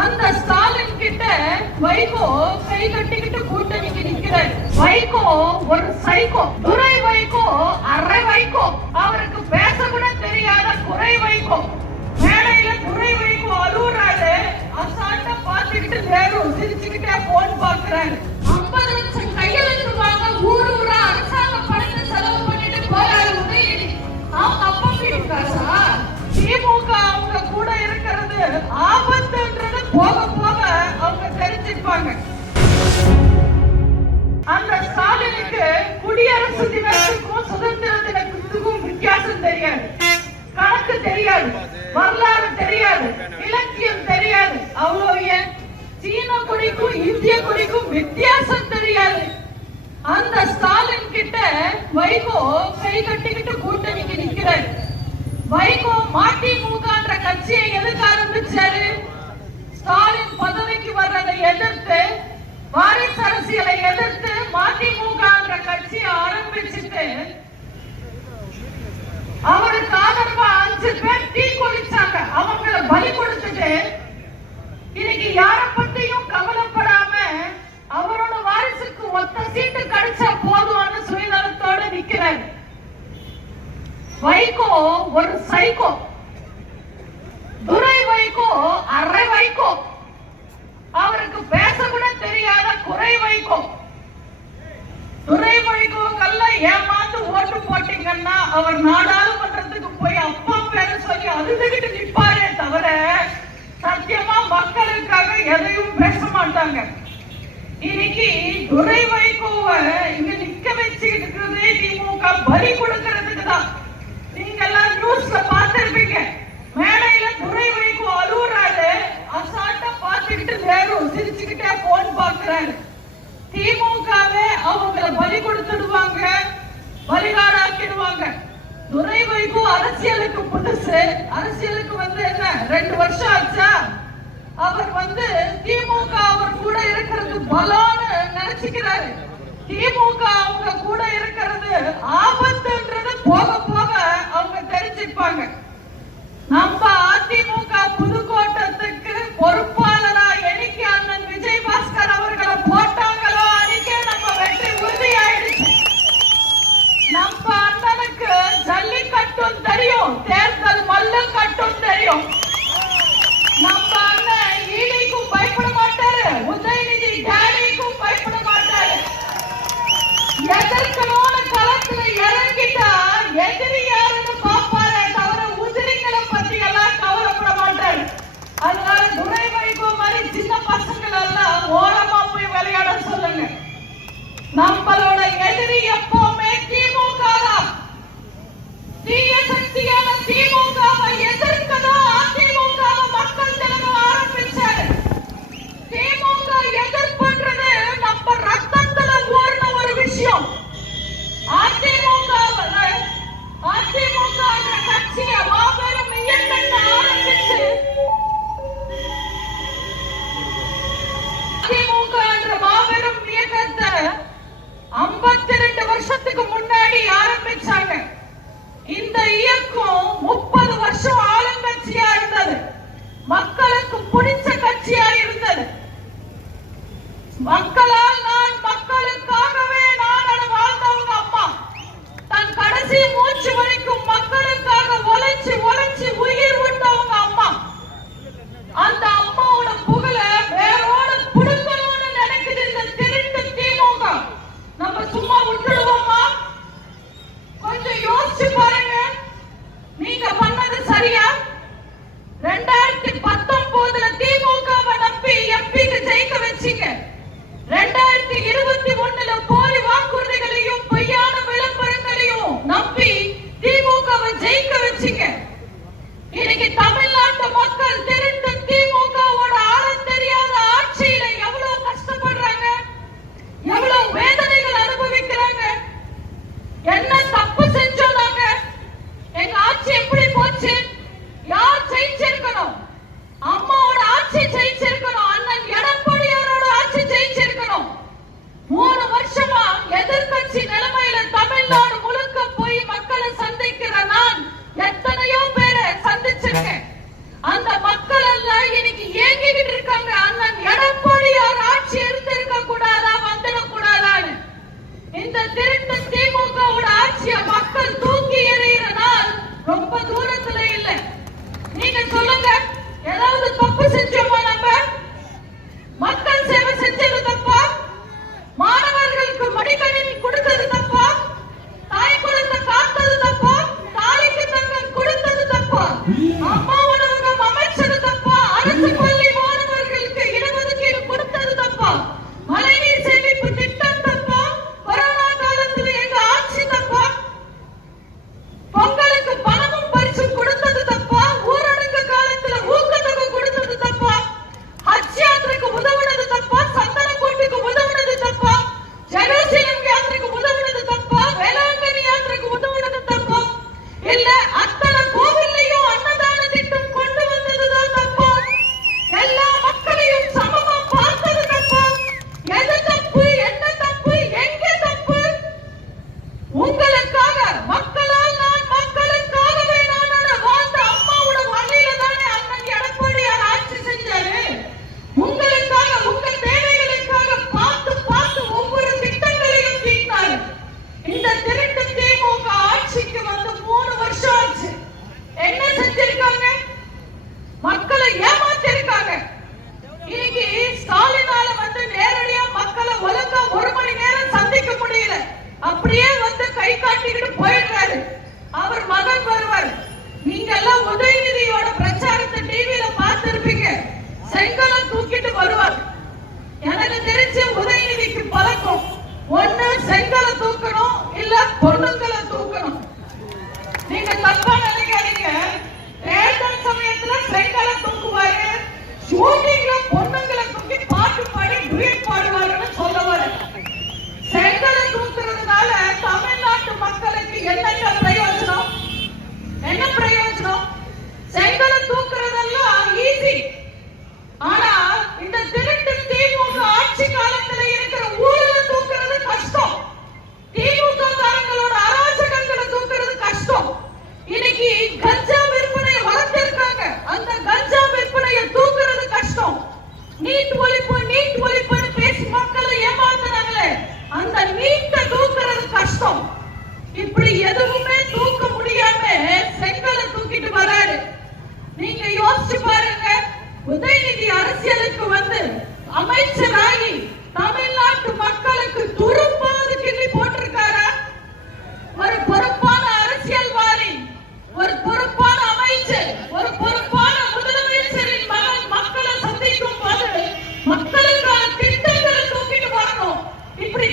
அந்த ஸ்டாலின் கிட்ட வைகோ கை கட்டிக்கிட்டு கூட்டணிக்கு நிக்கிறார். வைகோ ஒரு சைக்கோ. துரை வைகோ அரை வைகோ. அவருக்கு பேச கூட தெரியாத குறை வைகோ. மேடையில துரை வைகோ அழுறாரு. அசால்ட்டா பாத்துக்கிட்டு நேரு சிரிச்சுக்கிட்டே போன் பாக்குறாரு. 50 லட்சம் கையெழுத்து வாங்க ஊர் ஊரா அரசாங்க பணத்தை செலவு பண்ணிட்டு போறாரு உதயநிதி. அவங்க அப்பா வீட்டு காசா? திமுக அவங்க கூட இருக்கிறது ஆபத்துன்றது போக போக அவங்க தெரிஞ்சுப்பாங்க. அந்த ஸ்டாலினுக்கு குடியரசு தினத்துக்கும் சுதந்திர தினத்துக்கும் வித்தியாசம் தெரியாது, கணக்கு தெரியாது, வரலாறு தெரியாது, இலக்கியம் தெரியாது. அவ்வளோ ஏன் சீன கொடிக்கும் இந்திய கொடிக்கும் வித்தியாசம் தெரியாது. அந்த ஸ்டாலின் கிட்ட வைகோ கை கட்டிக்கிட்டு கூட்டணிக்கு நிக்கிறார். வைகோ மதிமுகன்ற கட்சியை எதுக்கு ஆரம்பிச்சாரு? ஸ்டாலின் பதவிக்கு வர்றதை எதிர்த்து, வாரிசு அரசியலை எதிர்த்து மதிமுகன்ற கட்சியை ஆரம்பிச்சுட்டு அவருக்கு ஆதரவா 5 பேர் தீ குளிச்சாங்க. அவங்கள பலி கொடுத்துட்டு இன்னைக்கு யார பத்தியும் கவலைப்படாம அவரோட வாரிசுக்கு ஒத்த சீட்டு கிடைச்சா போதும்னு சுயநலத்தோட நிக்கிறார். வைகோ ஒரு சைக்கோ. துரை வைகோ அரை வைகோ. அவருக்கு பேச கூட தெரியாத குறை வைகோ. துரை வைகோக்கல்ல ஏமாந்து ஓட்டு போட்டீங்கன்னா அவர் நாடாளுமன்றத்துக்கு போய் அப்பா பேரை சொல்லி அழுதுகிட்டு நிற்பாரே தவிர சத்தியமா மக்களுக்காக எதையும் பேச மாட்டாங்க. இன்னைக்கு துரை வைகோவை இங்க நிக்க வச்சுக்கிட்டு இருக்கிறதே திமுக பலி கொடுக்கிறதுக்கு தான். நீங்க எல்லாம் நியூஸ்ல பார்த்திருப்பீங்க. மேடையில துரை வைகோ அழுறாரு. அசால்ட்டா பார்த்துக்கிட்டு நேரு சிரிச்சுக்கிட்டே போன் பாக்குறாரு. திமுகவே அவங்கள பலி கொடுத்துடுவாங்க, பலிகாடாக்கிடுவாங்க. துரை வைகோ அரசியலுக்கு புதுசு. அரசியலுக்கு என்ன 2 வருஷம் ஆச்சா? அவர் திமுக அவர் கூட இருக்கிறது பலம்னு நினைச்சுக்கிறாரு. திமுக அவங்க கூட இருக்கிறது ஆபத்துன்றது போக போக அவங்க தெரிஞ்சுப்பாங்க. நம்ம அதிமுக புதுக்கோட்டத்துக்கு பொறுப்பாளரா என்னைக்கு அண்ணன் விஜயபாஸ்கர் அவர்களை போட்டாங்களோ அன்னைக்கே நம்ம வெற்றி உறுதியாயிடுச்சு. நம்ம அண்ணனுக்கு ஜல்லிக்கட்டும் தெரியும், தேர்தல் மல்லு கட்டும் தெரியும். நம்ம அண்ணன் ஈடிக்கும் பயப்பட மாட்டாரு, உதயநிதி டேடிக்கும் பயப்பட மாட்டாரு. எதற்கனோட களத்துல இறங்கிட்டா எதிரி யாருன்னு பாப்பாரே தவிர உதிரிகளை பத்தி எல்லாம் கவலைப்பட மாட்டாரு. அதனால துரை வைகோ மாதிரி சின்ன பசங்கள் எல்லாம் ஓரமா போய் விளையாட சொல்லுங்க. நம்மளோட எதிரி எப்பவுமே திமுக தான். தீய சக்தியான திமுகவை எதிர்க்கணும். அதிமுக மக்கள் தினம் ஆரம்பிச்சாரு. திமுக எதிர்ப்புன்றது நம்ம ரத்தத்துல ஊர்ன ஒரு விஷயம். அதிமுக கட்சியை மாபெரும் இயக்கத்தை ஆரம்பிச்சு அதிமுக என்ற மாபெரும் இயக்கத்தை 52 வருஷத்துக்கு முன்னாடி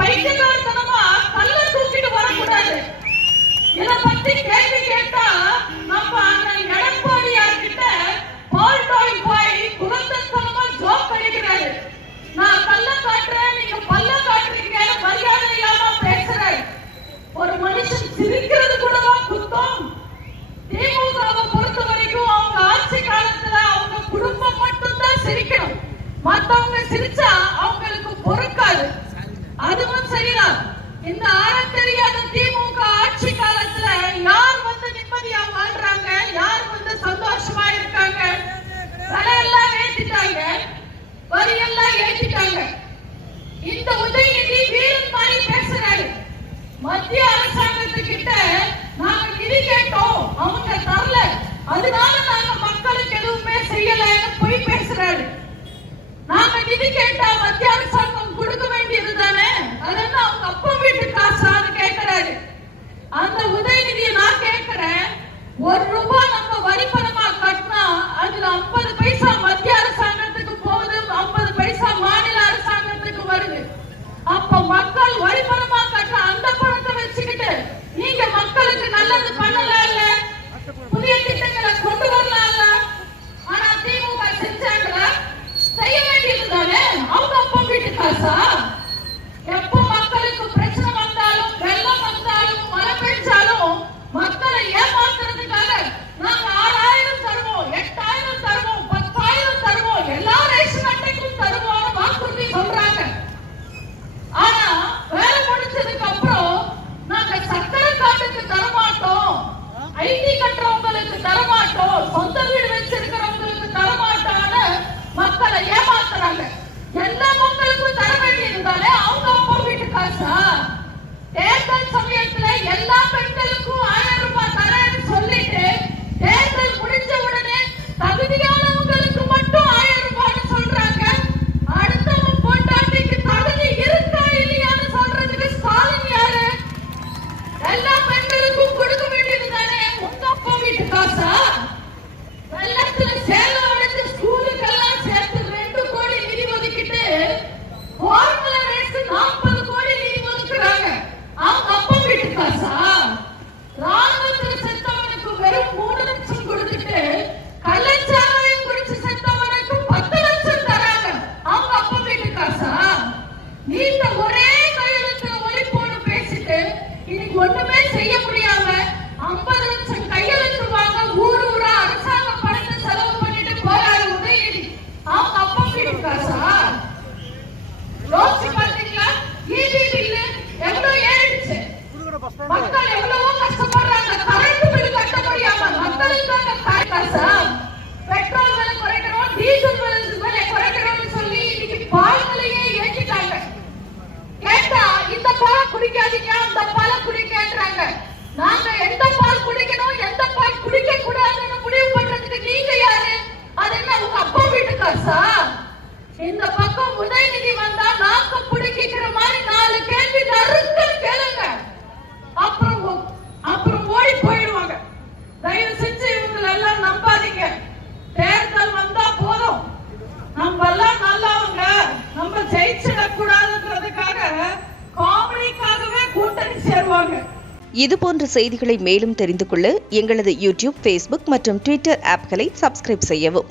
பைத்தியக்காரத்தனமா கல்ல தூக்கிட்டு வரக்கூடாது. இதை பத்தி கேள்வி கேட்டா நம்ம அண்ணன் எடப்பாடியார் கிட்ட பால்டாய் போய் குழந்தைத்தனமா ஜோக் அடிக்கிறாரு. நான் கல்ல காட்டுறேன், நீங்க பல்ல காட்டுறீங்க, மரியாதை இல்லாம பேசுறாரு. ஒரு மனுஷன் சிரிக்கிறது கூடவா குத்தம்? திமுகவை பொறுத்த வரைக்கும் அவங்க ஆட்சி காலத்துல அவங்க குடும்பம் மட்டும்தான் சிரிக்கணும். மத்தவங்க சிரிச்சா அவங்களுக்கு பொறுக்காது. அதுவும் சரிதான். இந்த ஆழம் தெரியாத திமுக ஆட்சி காலத்துல யார் வந்து நிம்மதியா வாழ்றாங்க, யார் வந்து சந்தோஷமா இருக்காங்க? விலையெல்லாம் ஏத்திட்டாங்க, வரியெல்லாம் ஏத்திட்டாங்க. இந்த உதயநிதி வீரன் மாதிரி பேசுறாரு. மத்திய அரசாங்கத்துக்கிட்ட நாங்க நிதி கேட்டோம், அவங்க தரல, அதனால நாங்க மக்களுக்கு எதுவுமே செய்யலன்னு போய் பேசுறாரு. நாங்க நிதி கேட்டா மத்திய அரசாங்கம் கொடுக்க வேண்டியது தானே, அதனால அவங்க அப்பா வீட்டு காசான்னு கேட்கிறாரு. அந்த உதயநிதியை நான் கேட்கிறேன், ₹1 நம்ம வரி பணமா கட்டினா அதுல 50 பைசா மத்திய அரசாங்கத்துக்கு போகுது, 50 பைசா மாநில அரசாங்கத்துக்கு வருது. அப்ப மக்கள் வரி பணமா கட்டுற அந்த பணத்தை வச்சுக்கிட்டு நீங்க மக்களுக்கு நல்லது பண்ணலாம் இல்ல, புதிய திட்டங்களை கொண்டு வரலாம் இல்ல. ஆனா திமுக செஞ்சாங்களா? செய்ய வேண்டியது தானே. அவங்க அப்பா வீட்டு காசா? எப்போ மக்களுக்கு பிரச்சனை வந்தாலும், வெள்ளம் வந்தாலும், மழை பெய்ஞ்சாலும் மக்களை ஏமாத்துறதுக்காக நாங்க 6000 தருவோம், 8000 தருவோம், 10,000 தருவோம், எல்லா ரேஷன் அட்டைக்கும் தருவோம்னு வாக்குறுதி சொல்றாங்க. ஆனா வேலை முடிச்சதுக்கு அப்புறம் நாங்க சக்கரை காட்டுக்கு தரமாட்டோம், ஐடி கட்டுறவங்களுக்கு தரமாட்டோம், சொந்த வீடு வச்சிருக்கிறவங்களுக்கு தரமாட்டோம்னு மக்களை ஏமாத்துறாங்க. எல்லா மக்களுக்கும் தர வேண்டியது தானே அவங்க அப்பா வீட்டு காசா? தேர்தல் சமயத்துல எல்லா பெண்களுக்கும் 1000 ரூபாய் தரேன்னு சொல்லிட்டு தேர்தல் முடிஞ்ச உடனே தகுதியானவங்களுக்கு மட்டும் 1000 ரூபாய்னு சொல்றாங்க. அடுத்தவன் பொண்டாட்டிக்கு தகுதி இருக்கா இல்லையான்னு சொல்றதுக்கு ஸ்டாலின் யாரு? எல்லா பெண்களுக்கும் கொடுக்க வேண்டியது தானே உங்க அப்பா வீட்டு காசா? வெள்ளத்துல சேலம் அடைஞ்ச ஸ்கூலுக்கெல்லாம் சேர்த்து 2 கோடி நிதி ஒதுக்கிட்டு ஃபார்முலா ரேஸ் 40 கோடி நிதி ஒதுக்குறாங்க. அவங்க அப்பா வீட்டு காசா? ராணுவத்துல செத்தவனுக்கு வெறும் 3 லட்சம் கொடுத்துட்டு கள்ளச்சாராயம் குடிச்சு செத்தவனுக்கு 10 லட்சம் தராங்க. அவங்க அப்பா வீட்டு காசா? நீங்க ஒரே கையெழுத்துல ஒளிப்போடு பேசிட்டு இன்னைக்கு ஒண்ணுமே செய்ய முடியாம 50 லட்சம் கையெழுத்து வாங்க ஊர் ஊரா அரசாங்க பணத்தை செலவு பண்ணிட்டு போறாரு உதயநிதி. அவங்க அப்பா வீட்டு காசா? யோசிச்சு பாத்தீங்களா? ஈபி பில்லு எவ்வளவு ஏறிடுச்சு, மக்கள் எவ்வளவோ கஷ்டப்படுறாங்க. கரண்ட் பில் கட்ட முடியாம மக்களுக்காக காசா? பெட்ரோல் விலை குறைக்கணும், டீசல் விலை குறைக்கணும்னு சொல்லி இன்னைக்கு பால் விலையே ஏற்றிட்டாங்க. கேட்டா இந்த பால் குடிக்காதீங்க, அந்த பால் குடிக்கன்றாங்க. நாங்க எந்த பால் குடிக்கணும், எந்த பால் குடிக்க கூடாதுன்னு முடிவு பண்றதுக்கு நீங்க யாரு? அது என்ன உங்க அப்பா வீட்டு காசா? இந்த பக்கம் உதயநிதி வந்தா நாக்க புடிக்கிற மாதிரி 4 கேள்வி நறுக்குன்னு கேளுங்க, அப்புறம் ஓடி போயிடுவாங்க. தயவு செஞ்சு இவங்களை எல்லாம் நம்பாதீங்க. தேர்தல் வந்தா போதும், நம்ம எல்லாம் நல்லவங்க, நம்ம ஜெயிச்சிடக் கூடாதுன்றதுக்காக காமெடிக்காகவே கூட்டணி சேருவாங்க. இதுபோன்ற செய்திகளை மேலும் தெரிந்து கொள்ள எங்களது யூடியூப், ஃபேஸ்புக் மற்றும் ட்விட்டர் ஆப்களை சப்ஸ்கிரைப் செய்யவும்.